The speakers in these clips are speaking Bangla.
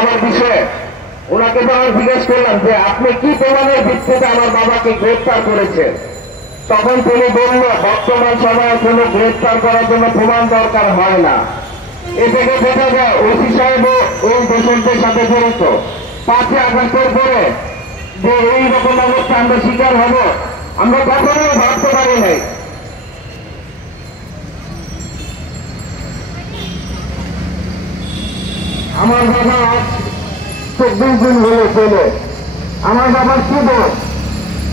বাবার বিষয়ে ওনাকে তো আমি জিজ্ঞেস করলাম যে আপনি কি প্রমাণের ভিত্তিতে আমার বাবাকে গ্রেফতার করেছেন। তখন তিনি বলল বর্তমান সময়ে কোনো গ্রেফতার করার জন্য প্রমাণ দরকার হয় না। এ থেকে বোঝা যায় ওসি সাহেবও এই দোষরদের সাথে জড়িত। 5ই আগস্টের পরে যে এইরকম অবস্থা আমরা শিকার হব আমরা কখনোই ভাবতে পারি নাই। আমার বাবা আজ 24 দিন হলো চলে। আমার বাবার কি দোষ?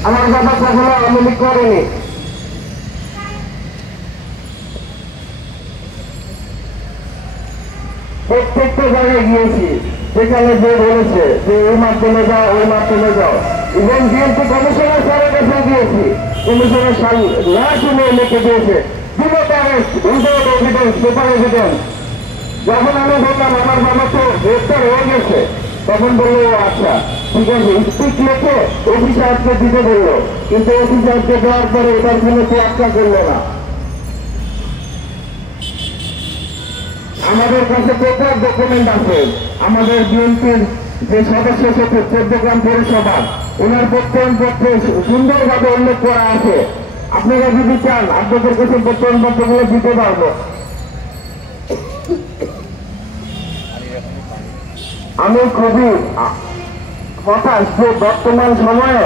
আমার বাবা কখনো আওয়ামী লীগ করেনি। প্রত্যেকটা জায়গায় গিয়েছি, সেখানে যে বলেছে যে এই মাধ্যমে যাও ওই মাধ্যমে যাও, এবং বিএনপি কমিশনার স্যারের কাছে গিয়েছি, কমিশনার সাল না শুনে লিখে দিয়েছে এভিডেন্স, সুপার এভিডেন্স। যখন আমি বললাম আমার বাবা তো গ্রেফতার হয়ে গেছে, তখন বললো আচ্ছা ঠিক আছে, স্পিক লিখে ওসি সাহেবকে দিতে বললো, কিন্তু ওসি সাহেবকে দেওয়ার পরে এটার কোনো তোয়াক্কা করলো না। আমাদের কাছে প্রচার ডকুমেন্ট আছে, আমাদের বিএনপির যে সদস্য সচিব 14 গ্রাম পৌরসভা, ওনার প্রত্যয়নপত্রে সুন্দরভাবে উল্লেখ করা আছে। আপনারা যদি চান আপনাদের কাছে প্রত্যয়নপত্রগুলো দিতে পারবো। আমি খুবই হতাশ যে বর্তমান সময়ে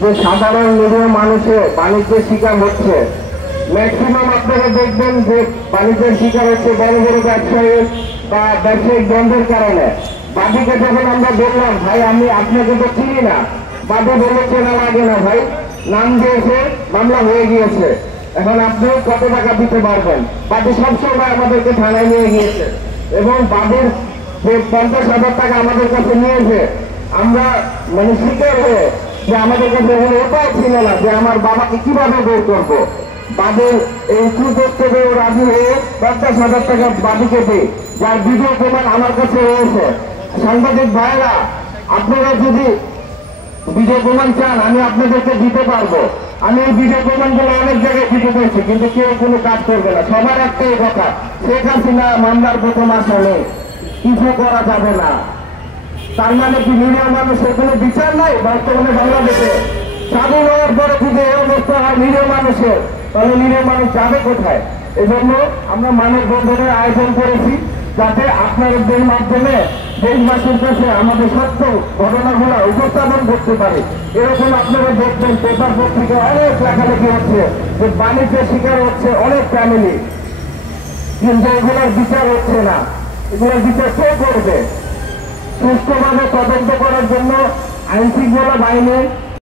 যে সাধারণ নিরীহ মানুষের বাণিজ্যের শিকার হচ্ছে। ম্যাক্সিমাম আপনারা দেখবেন যে বাণিজ্যের শিকার হচ্ছে বড় বড় ব্যবসায়ী বা ব্যবসায়িক দ্বন্দ্বের কারণে। বাদীকে যখন আমরা বললাম ভাই আমি আপনাকে তো চিনি না, বাদী বলে চেনা লাগে না ভাই, নাম দিয়েছে, মামলা হয়ে গিয়েছে, এখন আপনি কত টাকা দিতে পারবেন। বাদী সবসময় আমাদেরকে থানায় নিয়ে গিয়েছে এবং বাদীর যে 50,000 টাকা আমাদের কাছে নিয়েছে, আমরা মানে শিকার হয়ে যে আমাদের কাছে কোনো উপায় ছিল না যে আমার বাবাকে কিভাবে বের করবো। বাদীর এই সুযোগ থেকে রাজি হয়ে 50,000 টাকা বাদীকে দিই, যার ভিডিও প্রমাণ আমার কাছে রয়েছে। সাংবাদিক ভাইরা আপনারা যদি ভিডিও প্রমাণ চান আমি আপনাদেরকে দিতে পারবো। আমি এই ভিডিও প্রমাণগুলো অনেক জায়গায় দিতে পেরেছি, কিন্তু কেউ কোনো কাজ করবে না। সবার একটাই কথা, শেখ হাসিনা মামলার প্রথম আসামি, কিছু করা যাবে না। তার মানে কি নিরীহ মানুষের কোনো বিচার নাই বর্তমানে বাংলাদেশে? স্বাধীন হওয়ার পরে যদি এই অবস্থা হয় নিরীহ মানুষের, তাহলে নিরীহ মানুষ যাবে কোথায়? এজন্য আমরা মানববন্ধনের আয়োজন করেছি, যাতে আপনাদের মাধ্যমে দেশবাসীর কাছে আমাদের সত্য ঘটনাগুলো উপস্থাপন করতে পারি। এরকম আপনারা দেখবেন পেপার পত্রিকায় অনেক লেখালেখি হচ্ছে যে বাণিজ্যের শিকার হচ্ছে অনেক ফ্যামিলি, কিন্তু এগুলোর বিচার হচ্ছে না। এগুলোর বিচার কে করবে? সুষ্ঠুভাবে তদন্ত করার জন্য আইন শৃঙ্খলা বাহিনী